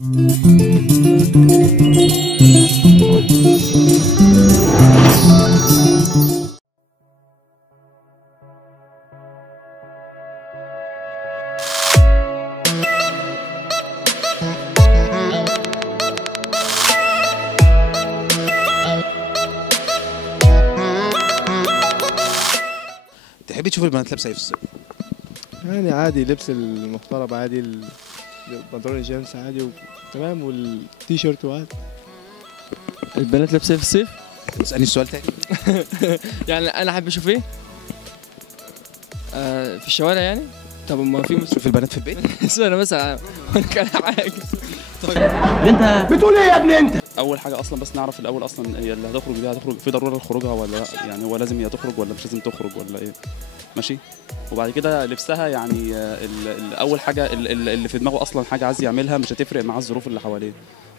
تحبي تشوفي البنات لابسه ايه في الصيف؟ يعني عادي، لبس المحترم عادي، البنطلون الجينز عادي تمام، والتي شيرت وعادي. البنات لابسه ايه في الصيف؟ اسألني السؤال تاني. يعني انا احب اشوف ايه؟ في الشوارع يعني؟ طب ما في تشوفي البنات في البيت؟ انا مثلا كان حاجه. طيب انت بتقول ايه يا ابني انت؟ اول حاجه اصلا بس نعرف الاول اصلا هي اللي هتخرج دي هتخرج في ضروره لخروجها ولا لا، يعني هو لازم هي تخرج ولا مش لازم تخرج ولا ايه؟ ماشي. وبعد كده لبسها يعني اول حاجه اللي في دماغه اصلا حاجه عايز يعملها مش هتفرق مع الظروف اللي حواليه.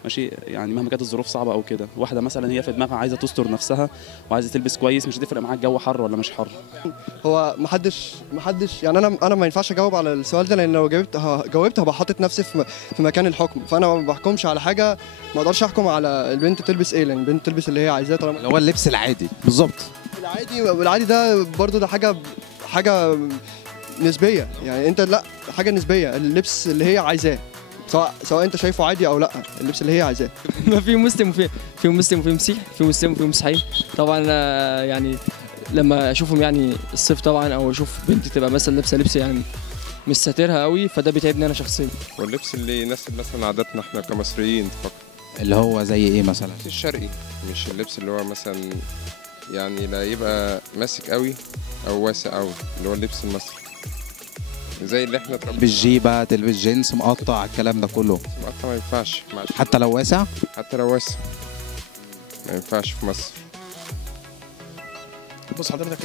ماشي، يعني مهما كانت الظروف صعبه او كده، واحده مثلا هي في دماغها عايزه تستر نفسها وعايزه تلبس كويس، مش هتفرق معاها الجو حر ولا مش حر. هو محدش يعني انا ما ينفعش اجاوب على السؤال ده، لان لو جاوبت هبقى حاطط نفسي في مكان الحكم، فانا ما بحكمش على حاجه، ما اقدرش احكم على البنت تلبس ايه، لان البنت تلبس اللي هي عايزاه طالما اللي هو اللبس العادي بالظبط. العادي ده برضو ده حاجه نسبيه، يعني انت لا، حاجه نسبيه، اللبس اللي هي عايزاه سواء انت شايفه عادي او لا، اللبس اللي هي عايزاه. ما في مسلم في مسلم وفي مسيح، في مسلم وفي مسيحي طبعا. يعني لما اشوفهم يعني الصيف طبعا، او اشوف بنت تبقى مثلا لابسه لبس يعني مش ساترها قوي، فده بيتعبني انا شخصيا. واللبس اللي يناسب مثلا عاداتنا احنا كمصريين فقط. اللي هو زي ايه مثلا؟ الشرقي، مش اللبس اللي هو مثلا يعني لا يبقى ماسك قوي او واسع قوي، اللي هو اللبس المصري زي اللي احنا تلبس جيبه، تلبس جينز مقطع، الكلام ده كله مقطع ما ينفعش حتى لو واسع. حتى لو واسع ما ينفعش في مصر. بص حضرتك،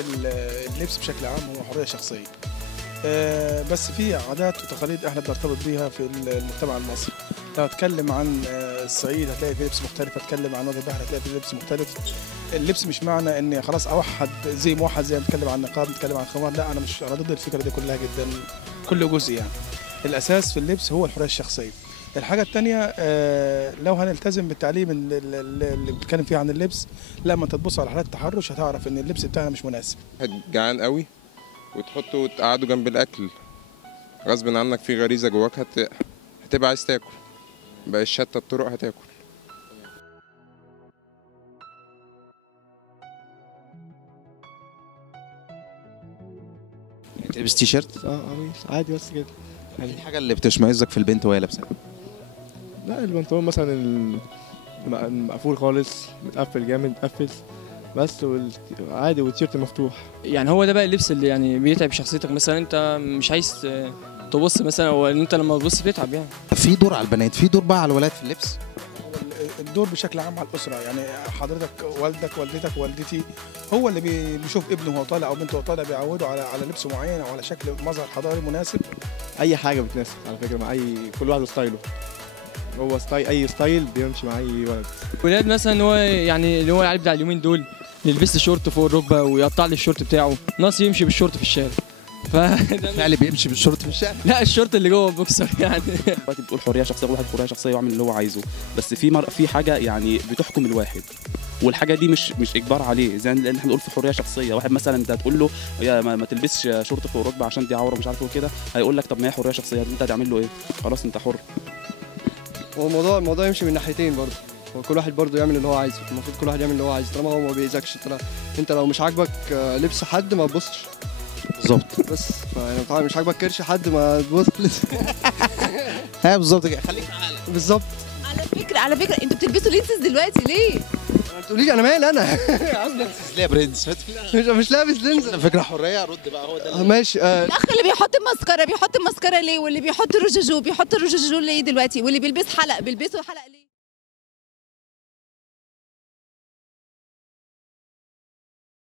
اللبس بشكل عام هو حريه شخصيه، بس في عادات وتقاليد احنا بنرتبط بيها في المجتمع المصري. لو اتكلم عن الصعيد هتلاقي في لبس مختلف، اتكلم عن وجه البحر هتلاقي في لبس مختلف. اللبس مش معنى اني خلاص اوحد زي موحد، زي ما بنتكلم عن النقاب، بنتكلم عن الخمار، لا انا ضد الفكره دي كلها جدا، كل جزء يعني. الاساس في اللبس هو الحريه الشخصيه. الحاجه الثانيه، لو هنلتزم بالتعليم اللي بنتكلم فيه عن اللبس، لما تبص على حالات التحرش هتعرف ان اللبس بتاعنا مش مناسب. جعان قوي وتحطه وتقعده جنب الاكل، غصب عنك في غريزه جواك هتبقى عايز تاكل، بقى شتى الطرق هتاكل. تلبس تي شيرت؟ قميص عادي بس كده. يعني الحاجه اللي بتشمئزك في البنت وهي لابسه؟ لا، البنطلون مثلا المقفول خالص، متقفل جامد، متقفل بس، عادي، والتيشيرت مفتوح. يعني هو ده بقى اللبس اللي يعني بيتعب شخصيتك، مثلا انت مش عايز تبص مثلا، او ان انت لما تبص بتتعب يعني. في دور على البنات، في دور بقى على الولاد في اللبس. الدور بشكل عام على الاسره، يعني حضرتك والدك والدتك والدتي هو اللي بيشوف ابنه وهو طالع او بنته وهو طالع، بيعوده على لبس معين او على شكل مظهر حضاري مناسب. اي حاجه بتناسب على فكره، مع كل واحد وستايله، هو اي ستايل بيمشي مع اي ولد. ولاد مثلا هو يعني اللي هو العيال بتاع اليومين دول يلبس لي شورت فوق الركبه ويقطع لي الشورت بتاعه، ناقص يمشي بالشورت في الشارع. فعلا بيمشي بالشورت في الشارع؟ لا، الشورت اللي جوه بوكسر يعني. دلوقتي بتقول حريه شخصيه، كل واحد حريه شخصيه ويعمل اللي هو عايزه، بس في حاجه يعني بتحكم الواحد، والحاجه دي مش اجبار عليه، زي ان احنا بنقول في حريه شخصيه. واحد مثلا انت هتقول له يا ما تلبسش شورت فوق الركبه عشان دي عوره مش عارف ايه وكده، هيقول لك طب ما هي حريه شخصيه، انت هتعمل له ايه؟ خلاص انت حر. هو الموضوع يمشي من ناحيتين برضه، هو كل واحد برضه يعمل اللي هو عايزه، المفروض كل واحد يعمل اللي هو عايزه طالما هو ما بيأذكش. انت لو مش عاجبك لبس حد ما تبصش. بالظبط. بس طبعا مش عاجبك كرش حد ما تبصش. ها بالظبط كده، خليك في عقلك. بالظبط. على فكره انتوا بتلبسوا لينسز دلوقتي ليه؟ ما تقوليش انا مالي انا. لابس ليه يا برنس؟ مش لابس لينز. فكره حريه، رد بقى. هو ده ماشي. الاخ اللي بيحط الماسكارا بيحط الماسكارا ليه؟ واللي بيحط الرجاجو بيحط الرجاجو ليه دلوقتي؟ واللي بيلبس حلق بيلبسوا حلق ليه؟